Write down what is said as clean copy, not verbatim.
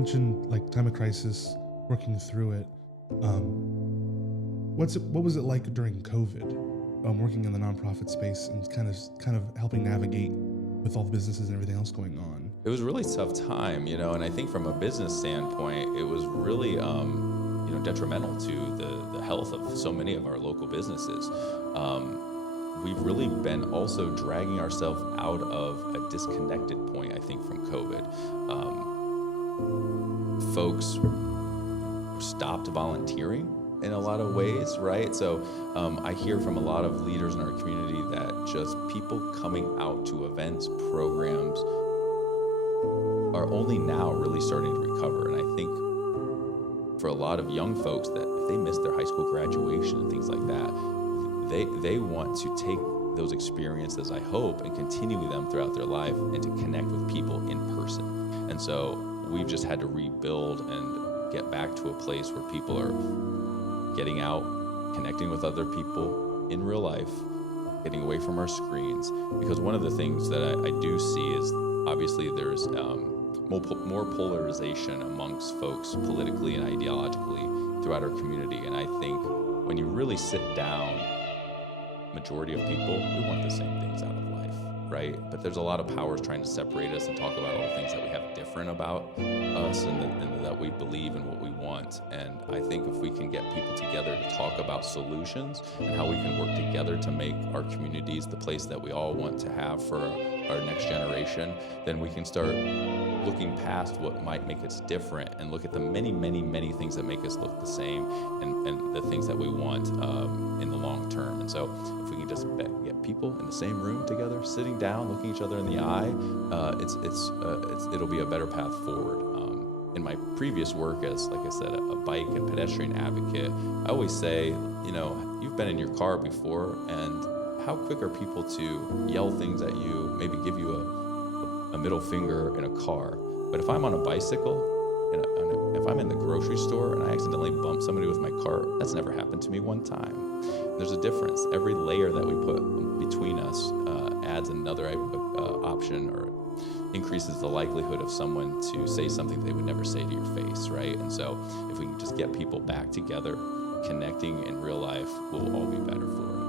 mentioned like time of crisis, working through it. What was it like during COVID, working in the nonprofit space and kind of helping navigate with all the businesses and everything else going on? It was a really tough time, and I think from a business standpoint, it was really, detrimental to the health of so many of our local businesses. We've really been also dragging ourselves out of a disconnected point, I think, from COVID. Folks stopped volunteering in a lot of ways, right? So I hear from a lot of leaders in our community that just people coming out to events, programs are only now really starting to recover. And I think for a lot of young folks that if they missed their high school graduation and things like that, they want to take those experiences, I hope, and continue them throughout their life and to connect with people in person. And so we've just had to rebuild and get back to a place where people are getting out, connecting with other people in real life, getting away from our screens. Because one of the things that I do see is obviously there's more polarization amongst folks politically and ideologically throughout our community. And I think when you really sit down, majority of people, we want the same things out of life, right? But there's a lot of powers trying to separate us and talk about all the things that we have different about us and that we believe in what we want. And I think if we can get people together to talk about solutions and how we can work together to make our communities the place that we all want to have for our next generation, then we can start looking past what might make us different and look at the many, many, many things that make us look the same and the things that we want in the long term. And so if we can just get people in the same room together, sitting down, looking each other in the eye, it'll be a better path forward. In my previous work as, like I said, a bike and pedestrian advocate, I always say, you've been in your car before, and how quick are people to yell things at you, maybe give you a middle finger in a car? But if I'm on a bicycle, and if I'm in the grocery store and I accidentally bump somebody with my cart, that's never happened to me one time. There's a difference. Every layer that we put between us adds another option or increases the likelihood of someone to say something they would never say to your face, right? And so if we can just get people back together, connecting in real life, we'll all be better for it.